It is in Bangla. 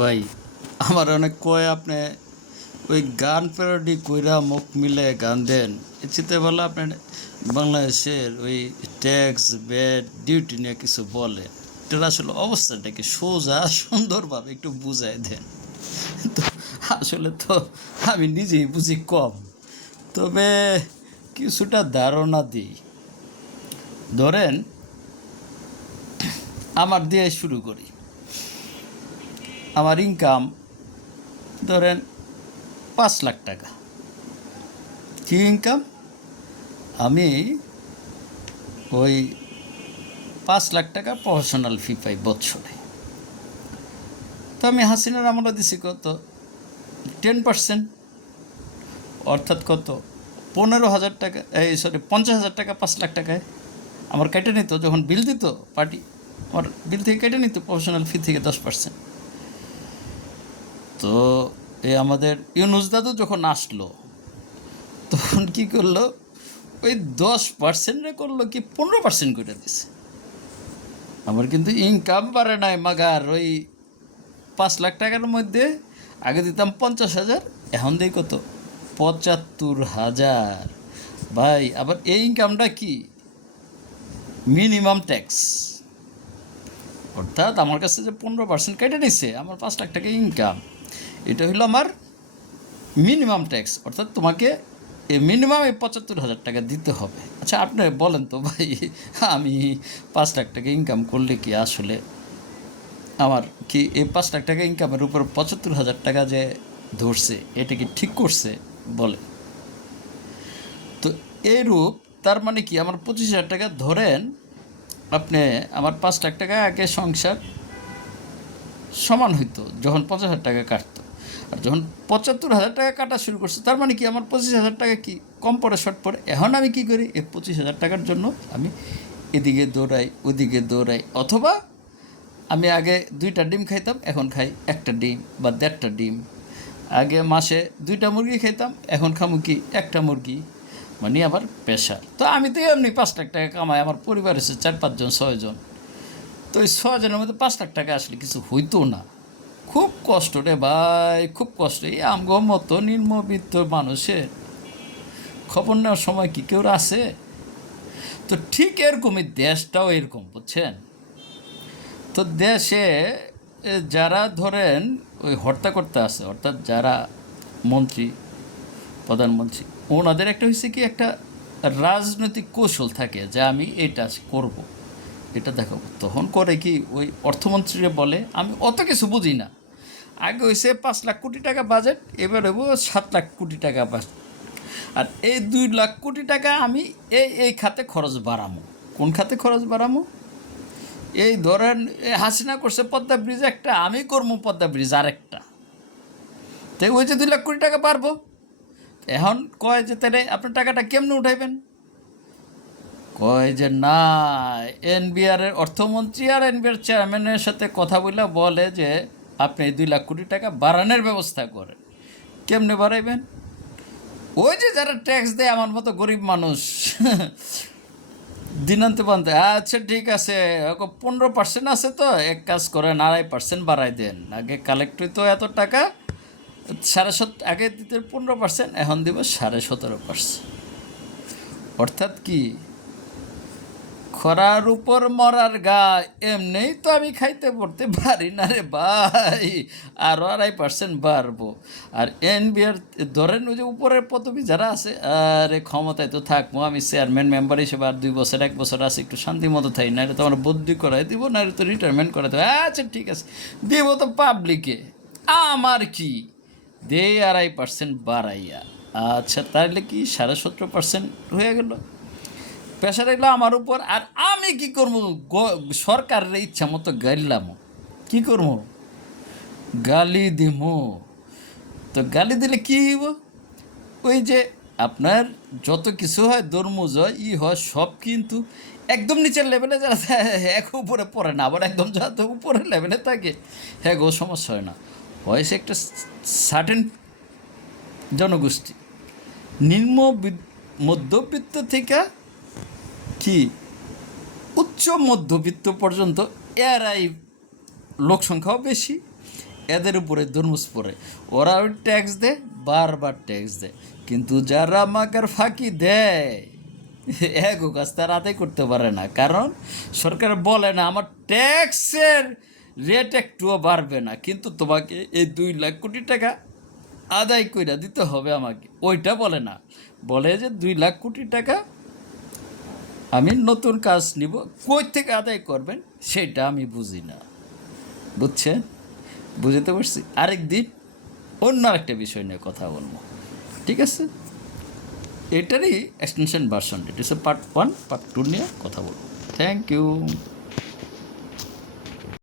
ভাই আমার অনেক কয় আপনি ওই গান প্যারোডি কইরা মুখ মিলে গান দেন। এর চেয়ে ভালো আপনার বাংলাদেশের ওই ট্যাক্স ব্যাড ডিউটি নিয়ে কিছু বলে, এটার আসলে অবস্থাটাকে সোজা সুন্দরভাবে একটু বুঝাই দেন। তো আসলে তো আমি নিজেই বুঝি কম, তবে কিছুটা ধারণা দিই। ধরেন আমার দিয়ে শুরু করি। আমার ইনকাম ধরেন 5 লাখ টাকা। কি ইনকাম? আমি ওই 5 লাখ টাকা প্রফেশনাল ফি পাই বছরে। তো আমি হাসিনার আমলে দিছি কত, 10%, অর্থাৎ কত, 15,000 টাকা, এই সরি 50,000 টাকা 5 লাখ টাকায় আমার কেটে নিত যখন বিল দিত পার্টি। আমার বিল থেকে কেটে নিত প্রফেশনাল ফি থেকে 10%। তো এই আমাদের ইউনুস দাদু যখন আসলো তখন কি করলো, ওই 10%-রে করলো কি 15% করে দিছে। আমার কিন্তু ইনকাম বাড়ে নাই, মাগার ওই 5 লাখ টাকার মধ্যে আগে দিতাম 50,000, এখন দিই কত, 75,000। ভাই আবার এই ইনকামটা কি মিনিমাম ট্যাক্স, অর্থাৎ আমার কাছে যে 15% কেটে নিচ্ছে আমার 5 লাখ টাকা ইনকাম, এটা হলো আমার মিনিমাম ট্যাক্স। অর্থাৎ তোমাকে মিনিমাম এই 75,000 টাকা দিতে হবে। আচ্ছা আপনি বলেন তো ভাই, আমি 5 লাখ টাকা ইনকাম করলে কি আসলে আমার কি এই 5 লাখ টাকা ইনকামের উপর 75,000 টাকা যে ধরছে, এটা কি ঠিক করছে বলে? তো এরূপ তার মানে কি আমার 25,000 টাকা ধরেন আপনি, আমার 5 লাখ টাকা আগে সংসার সমান হইতো যখন 50,000 টাকা কাটতো, আর যখন 75,000 টাকা কাটা শুরু করছে তার মানে কি আমার 25,000 টাকা কি কম পড়ে, শর্ট পড়ে। এখন আমি কি করি, এই 25,000 টাকার জন্য আমি এদিকে দৌড়াই ওদিকে দৌড়াই, অথবা আমি আগে 2টা ডিম খাইতাম এখন খাই 1টা ডিম বা 1.5টা ডিম। আগে মাসে 2টা মুরগি খাইতাম এখন খামু কি 1টা মুরগি, মানে আবার পেশা। তো আমি তো এমনি 5 লাখ টাকা কামাই, আমার পরিবার হচ্ছে 4-5 জন 6 জন। তো ওই 6 জনের মধ্যে 5 লাখ টাকা আসলে কিছু হইতো না। খুব কষ্ট রে ভাই, খুব কষ্ট। এই আমগো মতো নিম্নবিত্ত মানুষের খবর নেওয়ার সময় কি কেউ আছে? তো ঠিক এরকমই দেশটাও এরকম, বুঝছেন? তো দেশে যারা ধরেন ওই হর্তা করতে আছে, অর্থাৎ যারা মন্ত্রী প্রধানমন্ত্রী, ওনাদের একটা হয়েছে কি একটা রাজনৈতিক কৌশল থাকে যে আমি এটা করব, এটা দেখাবো। তখন করে কি ওই অর্থমন্ত্রীরা বলে আমি অত কিছু বুঝি না, আগে হয়েছে 5 লাখ কোটি টাকা বাজেট, এবার হবো 7 লাখ কোটি টাকা বাজেট, আর এই 2 লাখ কোটি টাকা আমি এই খাতে খরচ বাড়ামো। কোন খাতে খরচ বাড়ামো? এই ধরেন হাসিনা করছে পদ্মা ব্রিজ একটা, আমি করবো পদ্মা ব্রিজ আরেকটা, তাই ওই যে 2 লাখ কোটি টাকা পারবো। এখন কয় যে তাহলে আপনার টাকাটা কেমনে উঠাইবেন? কয় যে না, এনবিআরের অর্থমন্ত্রী আর এনবিআর চেয়ারম্যানের সাথে কথা বলে যে আপনি এই 2 লাখ কোটি টাকা বাড়ানোর ব্যবস্থা করেন। কেমনে বাড়াইবেন? ওই যে যারা ট্যাক্স দেয় আমার মতো গরিব মানুষ, দিনান্তে পান্তে, আচ্ছা ঠিক আছে 15% আছে, তো এক কাজ করেন 2.5% বাড়াই দেন। আগে কালেক্ট হইতো এত টাকা, 17.5, আগে দিতে 15%, এখন দিব 17.5%। অর্থাৎ কি, খরার উপর মরার গা, এমনিই তো আমি খাইতে পড়তে পারি না রে ভাই, আরও 2.5% বাড়বো। আর এনবিআর ধরেন ওই যে উপরের পদবি যারা আছে, আরে ক্ষমতায় তো থাকবো, আমি চেয়ারম্যান মেম্বার হিসেবে আর 2 বছর 1 বছর আছে, একটু শান্তি মতো থাই, নাহলে তো আমার বদলি করাই দিব, নাহলে তো রিটায়ারমেন্ট করাই দেবো। আচ্ছা ঠিক আছে, দিব তো পাবলিকে, আমার কি, দে 2.5% বাড়াইয়া। আচ্ছা তাহলে কি 17.5% হয়ে গেল, প্রেশার এলো আমার উপর। আর আমি কি করবো, সরকারের ইচ্ছা মতো গাইলাম, কি করবো, গালি দিমু। তো গালি দিলে কি হইব, ওই যে আপনার যত কিছু হয় দরমুজ হয় হয় সব কিন্তু একদম নিচের লেভেলে যারা এক উপরে পড়ে না, আবার একদম যারা উপরের লেভেলে থাকে হ্যাঁ গো সমস্যা হয় না। হয়েছে একটা সার্টেন জনগোষ্ঠী, নিম্ন মধ্যবিত্ত থেকে কি উচ্চ মধ্যবিত্ত পর্যন্ত এরাই লোক সংখ্যাও বেশি, এদের উপরে দুর্মুস পড়ে, ওরা ওই ট্যাক্স দেয়, বারবার ট্যাক্স দেয়, কিন্তু যারা আমাকে ফাঁকি দেয় এক কাজ তারা আদায় করতে পারে না, কারণ সরকার বলে না আমার ট্যাক্সের রেট একটুও বাড়বে না, কিন্তু তোমাকে এই 2 লাখ কোটি টাকা আদায় কইরা দিতে হবে আমাকে, ওইটা বলে না। বলে যে 2 লাখ কোটি টাকা আমি নতুন কাজ নিব, কই থেকে আদায় করবেন সেটা আমি বুঝি না। বুঝছেন? বুঝতে পারছি। আরেকদিন অন্য একটা বিষয় নিয়ে কথা বলবো, ঠিক আছে? এটারই এক্সটেনশন ভার্সন, এটা হচ্ছে পার্ট 1, পার্ট 2 নিয়ে কথা বলবো। Thank you.